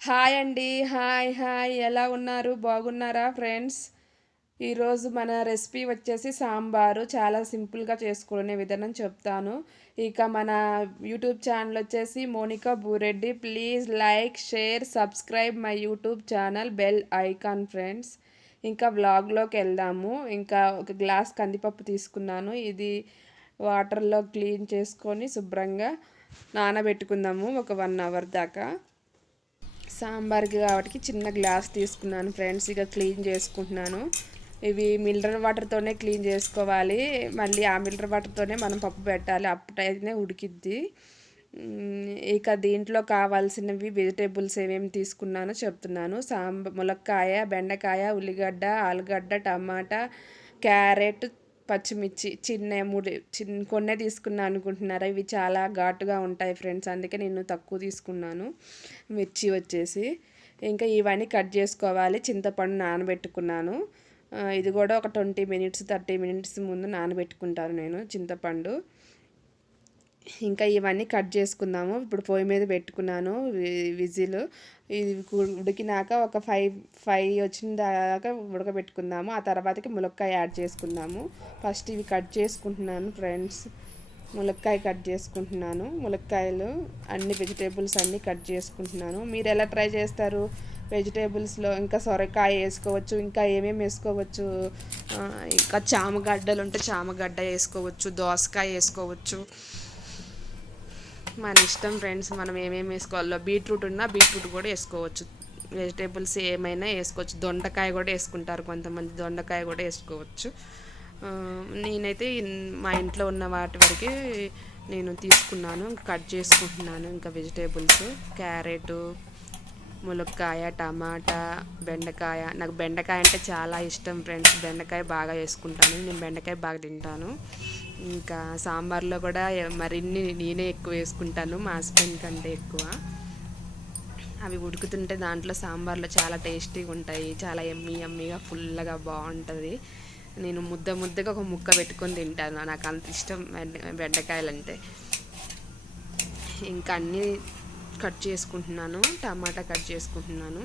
Hi అండి. Hi. ఎలా ఉన్నారు? బాగున్నారా ఫ్రెండ్స్? ఈరోజు మన రెసిపీ వచ్చేసి సాంబారు. చాలా సింపుల్‌గా చేసుకునే విధానం చెప్తాను. ఇక మన యూట్యూబ్ ఛానల్ వచ్చేసి Monika Bureddy. Please like, share, subscribe my YouTube channel, bell icon friends. ఇంకా వ్లాగ్‌లోకెళ్దాము. ఇంకా ఒక గ్లాస్ కందిపప్పు తీసుకున్నాను. ఇది వాటర్‌లో క్లీన్ చేసుకొని శుభ్రంగా నానబెట్టుకుందాము ఒక 1 అవర్ దాకా. సాంబార్కి కాబట్టి చిన్న గ్లాస్ తీసుకున్నాను ఫ్రెండ్స్. ఇక క్లీన్ చేసుకుంటున్నాను. ఇవి మినరల్ వాటర్తోనే క్లీన్ చేసుకోవాలి. మళ్ళీ ఆ మినరల్ వాటర్తోనే మనం పప్పు పెట్టాలి, అప్పుడైతేనే ఉడికిద్ది. ఇక దీంట్లో కావాల్సినవి వెజిటేబుల్స్ ఏమేమి తీసుకున్నానో చెప్తున్నాను. ములక్కాయ, బెండకాయ, ఉల్లిగడ్డ, ఆలుగడ్డ, టమాటా, క్యారెట్, పచ్చిమిర్చి కొన్నే తీసుకున్నాను అనుకుంటున్నారా? ఇవి చాలా ఘాటుగా ఉంటాయి ఫ్రెండ్స్, అందుకే నేను తక్కువ తీసుకున్నాను. మిర్చి వచ్చేసి ఇంకా ఇవన్నీ కట్ చేసుకోవాలి. చింతపండు నానబెట్టుకున్నాను. ఇది కూడా ఒక 30 మినిట్స్ ముందు నానబెట్టుకుంటాను నేను చింతపండు. ఇంకా ఇవన్నీ కట్ చేసుకుందాము. ఇప్పుడు పొయ్యి మీద పెట్టుకున్నాను విజిల్. ఇది ఉడికినాక ఒక ఫైవ్ వచ్చిన దాకా ఉడకబెట్టుకుందాము. ఆ తర్వాతకి ములక్కాయ యాడ్ చేసుకుందాము. ఫస్ట్ ఇవి కట్ చేసుకుంటున్నాను ఫ్రెండ్స్. ములక్కాయ కట్ చేసుకుంటున్నాను. ములక్కాయలు అన్ని వెజిటేబుల్స్ అన్నీ కట్ చేసుకుంటున్నాను. మీరు ఎలా ట్రై చేస్తారు? వెజిటేబుల్స్లో ఇంకా సొరకాయ వేసుకోవచ్చు, ఇంకా ఏమేమి వేసుకోవచ్చు, ఇంకా చామగడ్డలు ఉంటే చామగడ్డ వేసుకోవచ్చు, దోసకాయ వేసుకోవచ్చు. మన ఇష్టం ఫ్రెండ్స్, మనం ఏమేమి వేసుకోవాలో. బీట్రూట్ ఉన్నా బీట్రూట్ కూడా వేసుకోవచ్చు. వెజిటేబుల్స్ ఏమైనా వేసుకోవచ్చు. దొండకాయ కూడా వేసుకుంటారు కొంతమంది, దొండకాయ కూడా వేసుకోవచ్చు. నేనైతే మా ఇంట్లో ఉన్న వాటి వరకు నేను తీసుకున్నాను, కట్ చేసుకుంటున్నాను. ఇంకా వెజిటేబుల్స్ క్యారెట్, ములక్కాయ, టమాటా, బెండకాయ. నాకు బెండకాయ అంటే చాలా ఇష్టం ఫ్రెండ్స్. బెండకాయ బాగా వేసుకుంటాను. నేను బెండకాయ బాగా తింటాను. ఇంకా సాంబార్లో కూడా మరిన్ని నేనే ఎక్కువ వేసుకుంటాను, మా హస్బెండ్ కంటే ఎక్కువ. అవి ఉడుకుతుంటే దాంట్లో సాంబార్లో చాలా టేస్టీగా ఉంటాయి. చాలా ఎమ్మీగా ఫుల్గా బాగుంటుంది. నేను ముద్దగా ఒక ముక్క పెట్టుకొని తింటాను. నాకు అంత ఇష్టం బెండకాయలు అంటే. ఇంకా అన్నీ కట్ చేసుకుంటున్నాను. టమాటా కట్ చేసుకుంటున్నాను.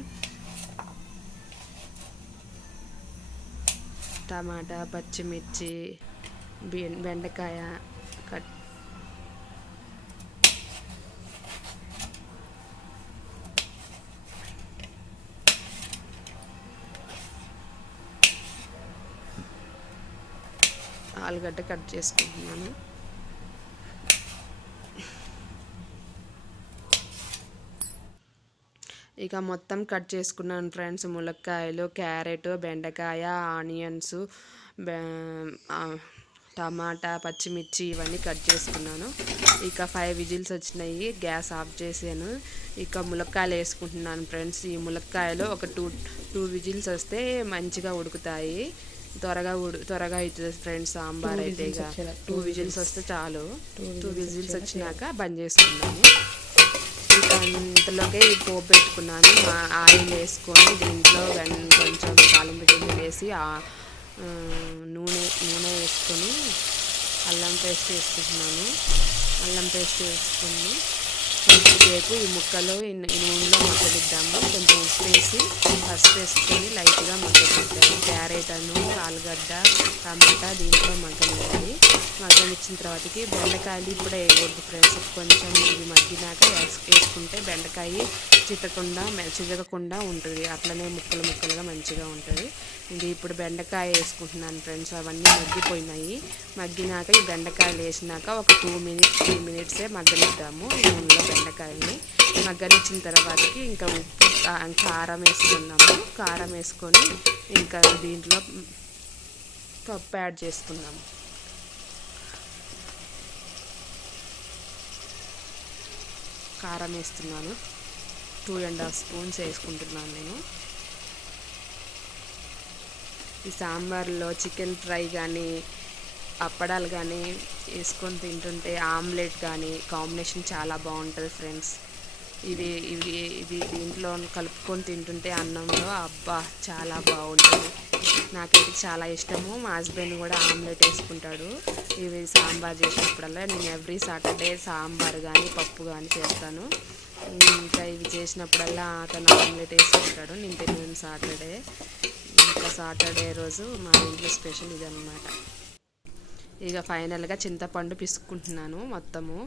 టమాటా, పచ్చిమిర్చి, బెండకాయ కట్ ఆలుగడ్డ కట్ చేసుకుంటున్నాను. ఇక మొత్తం కట్ చేసుకున్నాను ఫ్రెండ్స్. ములక్కాయలు, క్యారెట్, బెండకాయ, ఆనియన్స్, టమాటా, పచ్చిమిర్చి ఇవన్నీ కట్ చేసుకున్నాను. ఇక 5 విజిల్స్ వచ్చినాయి, గ్యాస్ ఆఫ్ చేసాను. ఇక ములక్కాయలు వేసుకుంటున్నాను ఫ్రెండ్స్. ఈ ములక్కాయలు ఒక టూ విజిల్స్ వస్తే మంచిగా ఉడుకుతాయి. త్వరగా అవుతుంది ఫ్రెండ్స్ సాంబార్ అయితే. ఇక 2 విజిల్స్ వస్తే చాలు. 2 విజిల్స్ వచ్చినాక బంద్ చేసుకున్నాము. ఇక ఇంతలోకే ఈ పోపు పెట్టుకున్నాను. ఆయిల్ వేసుకొని దీంట్లో కొంచెం తాలింపు గింజలు వేసి నూనె వేసుకొని అల్లం పేస్ట్ వేసుకుంటున్నాను. అల్లం పేస్ట్ వేసుకొని కొంచెంసేపు ఈ ముక్కలు ఈ నూనెలో మగ్గనిద్దాము. కొంచెం ఉప్పు వేసి పసుపు వేసుకొని లైట్గా మగ్గనిద్దాము. క్యారెట్, ఆలుగడ్డ, టమాటా దీంట్లో మగ్గనివ్వాలి. మగ్గనిచ్చిన తర్వాతకి బెండకాయలు ఇప్పుడే వేయకూడదు ఫ్రెండ్స్. కొంచెం ఇవి మగ్గినాక వేసుకుంటే బెండకాయ చితకకుండా ఉంటుంది. అట్లనే ముక్కలుగా మంచిగా ఉంటుంది. ఇది ఇప్పుడు బెండకాయ వేసుకుంటున్నాను ఫ్రెండ్స్. అవన్నీ మగ్గిపోయినాయి. మగ్గినాక ఈ బెండకాయలు వేసినాక ఒక 3 మినిట్సే మగ్గనిద్దాము నూనెలో బెండకాయని. మగ్గనిచ్చిన తర్వాతకి ఇంకా ఉప్పు, కారం వేసుకున్నాము. కారం వేసుకొని ఇంకా దీంట్లో పప్పు యాడ్ చేసుకున్నాము. కారం వేస్తున్నాను. 2.5 స్పూన్స్ వేసుకుంటున్నాను నేను. ఈ సాంబార్లో చికెన్ ఫ్రై కానీ, అప్పడాలు కానీ వేసుకొని తింటుంటే, ఆమ్లెట్ కానీ కాంబినేషన్ చాలా బాగుంటుంది ఫ్రెండ్స్. ఇవి దీంట్లో కలుపుకొని తింటుంటే అన్నంలో అబ్బా చాలా బాగుంటుంది. నాకైతే చాలా ఇష్టము. మా హస్బెండ్ కూడా ఆమ్లెట్ వేసుకుంటాడు ఇవి సాంబార్ చేసినప్పుడల్లా. నేను ఎవ్రీ సాటర్డే సాంబార్ కానీ పప్పు కానీ చేస్తాను. ఇంకా ఇవి చేసినప్పుడల్లా అతను ఆమ్లెట్ వేసుకుంటాడు. నేను తిన్నాను సాటర్డే. ఇంకా సాటర్డే రోజు మా ఇంట్లో స్పెషల్ ఇదన్నమాట. ఇక ఫైనల్గా చింతపండు పిసుక్కుంటున్నాను. మొత్తము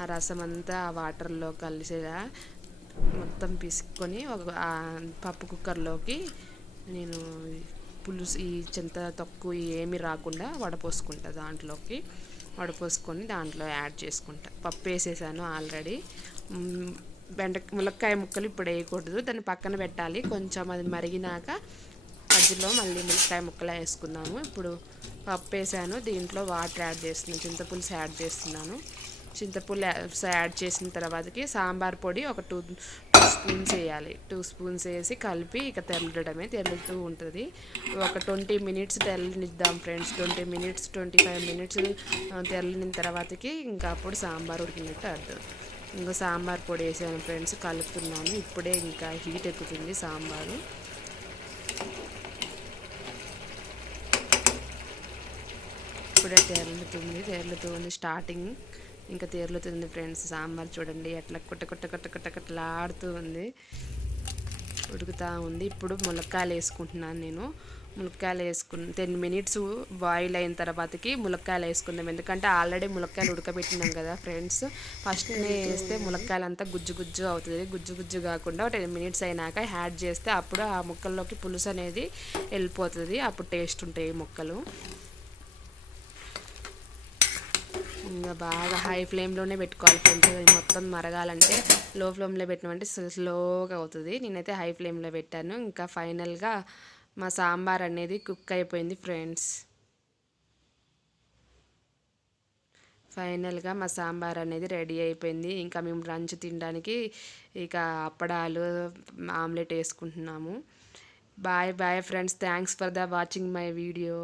ఆ రసం అంతా ఆ వాటర్లో కలిసేలా మొత్తం పిసుక్కొని ఒక పప్పు కుక్కర్లోకి నేను పులుసు ఈ చింత తక్కువ ఏమి రాకుండా వడపోసుకుంటా. దాంట్లోకి వడపోసుకొని దాంట్లో యాడ్ చేసుకుంటా. పప్పు వేసేసాను ఆల్రెడీ. ములక్కాయ ముక్కలు ఇప్పుడు వేయకూడదు, దాన్ని పక్కన పెట్టాలి. కొంచెం అది మరిగినాక మధ్యలో మళ్ళీ ములక్కాయ ముక్కలు వేసుకుందాము. ఇప్పుడు పప్పు వేసాను, దీంట్లో వాటర్ యాడ్ చేస్తున్నాను, చింతపులుసు యాడ్ చేస్తున్నాను. చింతపులుసు యాడ్ చేసిన తర్వాతకి సాంబార్ పొడి ఒక 2 స్పూన్స్ వేయాలి. 2 స్పూన్స్ వేసి కలిపి ఇక తెల్లడమే, తెల్లుతూ ఉంటుంది. ఒక 20 మినిట్స్ తెల్లనిద్దాం ఫ్రెండ్స్. 20 మినిట్స్ 25 మినిట్స్ తెల్లిన తర్వాతకి ఇంకా అప్పుడు సాంబార్ ఉడికినట్టు అర్థం. ఇంకా సాంబార్ పొడి వేసాను ఫ్రెండ్స్, కలుపుతున్నాను. ఇప్పుడే ఇంకా హీట్ ఎక్కుతుంది సాంబారు. ఇప్పుడే తెరులుతుంది స్టార్టింగ్, ఇంకా తెరులుతుంది ఫ్రెండ్స్. సాంబార్ చూడండి ఎట్లా కొట్టలాడుతూ ఉంది, ఉడుకుతూ ఉంది. ఇప్పుడు ములక్కాయలు వేసుకుంటున్నాను నేను. ములక్కాయలు వేసుకుని 10 మినిట్స్ బాయిల్ అయిన తర్వాతకి ములక్కాయలు వేసుకుందాం. ఎందుకంటే ఆల్రెడీ ములక్కాయలు ఉడకబెట్టినాం కదా ఫ్రెండ్స్. ఫస్ట్నే వేస్తే ములక్కాయలు అంతా గుజ్జు అవుతుంది. గుజ్జు కాకుండా 10 మినిట్స్ అయినాక యాడ్ చేస్తే అప్పుడు ఆ ముక్కల్లోకి పులుసు అనేది వెళ్ళిపోతుంది. అప్పుడు టేస్ట్ ఉంటాయి ముక్కలు. ఇంకా బాగా హై ఫ్లేమ్లోనే పెట్టుకోవాలి ఫ్రెండ్స్. అది మొత్తం మరగాలంటే లో ఫ్లేమ్లో పెట్టినామంటే స్లోగా అవుతుంది. నేనైతే హై ఫ్లేమ్లో పెట్టాను. ఇంకా ఫైనల్గా మా సాంబార్ అనేది కుక్ అయిపోయింది ఫ్రెండ్స్. ఫైనల్గా మా సాంబార్ అనేది రెడీ అయిపోయింది. ఇంకా మేము లంచ్ తినడానికి ఇక అప్పడాలు ఆమ్లెట్ వేసుకుంటున్నాము. Bye friends. Thanks for the watching my video.